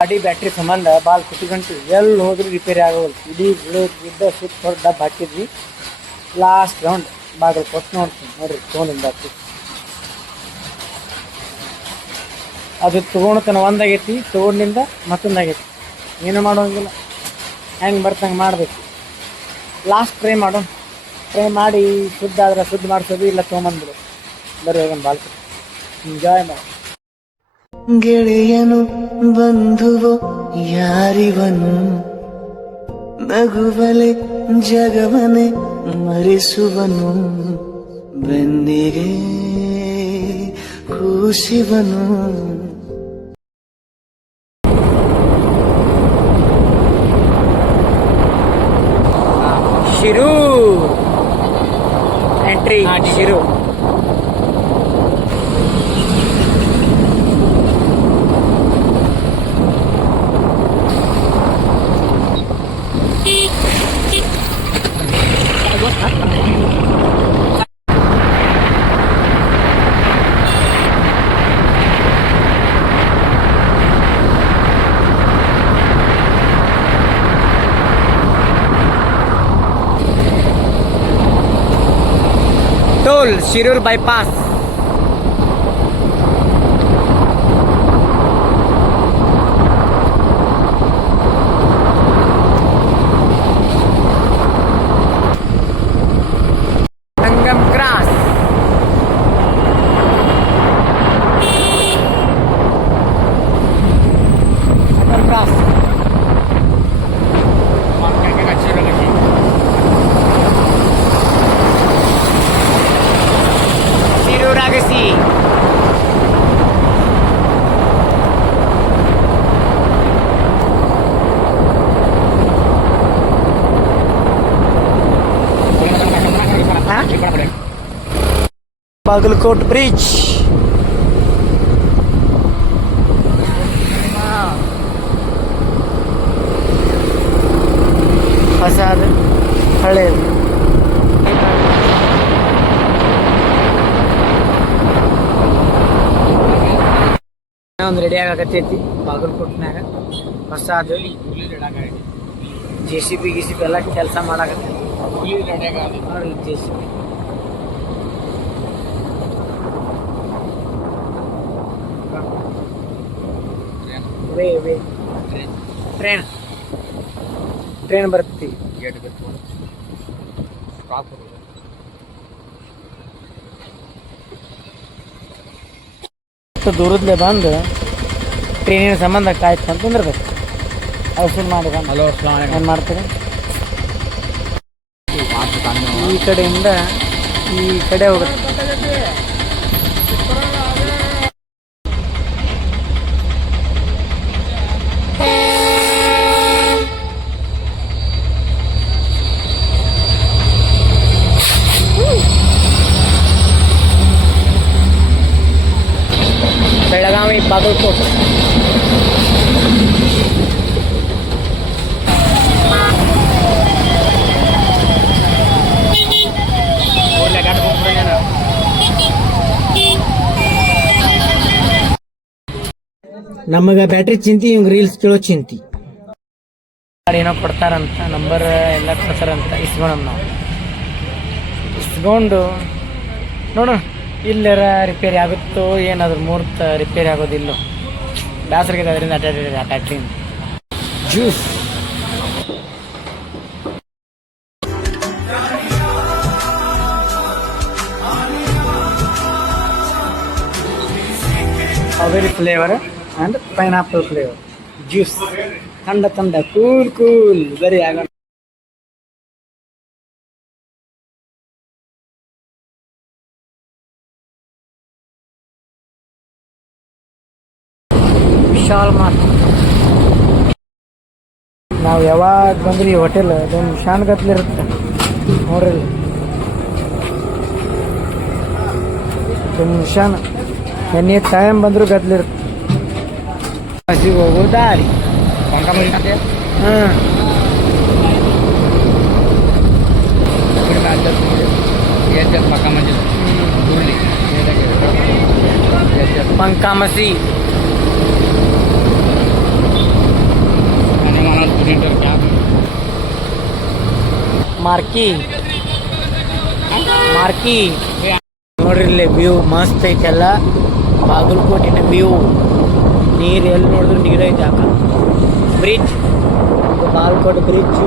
ಗಾಡಿ ಬ್ಯಾಟ್ರಿ ಸಂಬಂಧ ಭಾಳ ಕುತ್ಕೊಂಡ್ವಿ ಎಲ್ಲಿ ಹೋದ್ರೂ ರಿಪೇರಿ ಆಗೋಲ್ಲ. ಇಡೀ ಗಿಡ್ಡ ಸುತ್ತ ಹೊರ ಡಬ್ಬ ಹಾಕಿದ್ವಿ. ಲಾಸ್ಟ್ ರೌಂಡ್ ಬಾಗಿಲು ಕೊಟ್ಟು ನೋಡ್ತೀನಿ ನೋಡ್ರಿ ತೊಗೊಂಡಿದ್ದ ಬ್ಯಾಟ್ರಿ. ಅದು ತೊಗೊಂಡ್ತನ ಒಂದಾಗೈತಿ, ತೊಗೊಂಡಿಂದ ಮತ್ತೊಂದಾಗೈತಿ. ಏನು ಮಾಡೋಂಗಿಲ್ಲ, ಹೆಂಗೆ ಬರ್ತಂಗೆ ಮಾಡಬೇಕು. ಲಾಸ್ಟ್ ಟ್ರೈ ಮಾಡೋಣ. ಟ್ರೈ ಮಾಡಿ ಶುದ್ಧ ಆದ್ರೆ ಶುದ್ಧ ಮಾಡಿಸೋದು, ಇಲ್ಲ ತೊಗೊಂಬಂದ್ಬಿಡು. ಬರೀ ಹೋಗೋಣ ಬಾಳ್ಕ ಎಂಜಾಯ್ ಮಾಡಿ. ಗೆಳೆಯನು ಬಂಧುವೋ ಯಾರಿವನು, ನಗುವಲೆ ಜಗವನೆ ಮರೆಸುವನು, ಬೆನ್ನಿಗೆ ಕೂಸಿವನು. Shirur entry Shirur. Toll Shirur bypass. Sangam cross. Sangam cross. Ragazzi. Bagalkot bridge. फसाद हले ಒಂದು ರೆಡಿ ಆಗಕತ್ತೈತಿ ಬಾಗಲಕೋಟ್ನಾಗ. ಹೊಸಾದು JCB ಗಿಸಿಬಿ ಎಲ್ಲ ಕೆಲಸ ಮಾಡಾಕತ್ತೈತಿ. JCB ಟ್ರೈನ್ ಬರ್ತಿ. ದೂರದ್ಲೆ ಬಂದು ಟ್ರೈನಿನ ಸಂಬಂಧ ಕಾಯ್ತು ಅಂತಂದಿರ್ಬೇಕು. ಔಷಧ ಮಾಡಿ ಬಂದು ಏನು ಮಾಡ್ತೀರಿ, ಈ ಕಡೆಯಿಂದ ಈ ಕಡೆ ಹೋಗುತ್ತೆ. ಬೆಳಗಾವಿ ಬಾಗಲಕೋಟೆ. ನಮಗೆ ಬ್ಯಾಟ್ರಿ ಚಿಂತಿ, ಇವಂಗ ರೀಲ್ಸ್ ಕೇಳೋ ಚಿಂತಿ. ಏನೋ ಕೊಡ್ತಾರಂತ, ನಂಬರ್ ಎಲ್ಲ ಕೊಡ್ತಾರಂತ. ಇಸ್ಕೊಳಮ್ ನಾವು. ಇಸ್ಕೊಂಡು ನೋಡೋಣ ಇಲ್ಲರ ರಿಪೇರಿ ಆಗುತ್ತೋ ಏನಾದ್ರು ಮೂರ್ತ ರಿಪೇರಿ ಆಗೋದಿಲ್ಲೋ. ಬೇಸರಿಗೆ ಅದರಿಂದ ಅಡ್ಡಾಡಿದೆ ಆ ಬ್ಯಾಟ್ರಿಯಿಂದ. Juice strawberry flavour and pineapple flavour juice. ತಂಡ ತಂಡ ಕೂಲ್ ಕೂಲ್ ಬರೀ ಆಗ. ವಿಶಾಲ್ ಮಾರ್ಟ್. ನಾವು ಯಾವಾಗ ಬಂದ್ರಿ ಈ ಹೋಟೆಲ್ ಅದೊಂದು ಶಾನ್ಗತ್ಲಿರುತ್ತೆ ನೋಡ್ರಿ. ಶಾನ್ ಎನಿ ಟೈಮ್ ಬಂದರೂ ಗದ್ಲಿರುತ್ತೆ. ಹಸಿಗೆ ಹೋಗೋ ದಾರಿ. ಹಾಂ पंका मसी ಮಾರ್ಕಿ ಮಾರ್ಕಿ ನೋಡ್ರಿ ಇಲ್ಲಿ ವ್ಯೂ ಮಸ್ತ್ ಐತೆಲ್ಲ. ಬಾಗಲಕೋಟಿನ ವ್ಯೂ, ನೀರು ಎಲ್ಲಿ ನೋಡಿದ್ರು ನೀರು ಐತೆ. Bridge, Bagalkot bridge.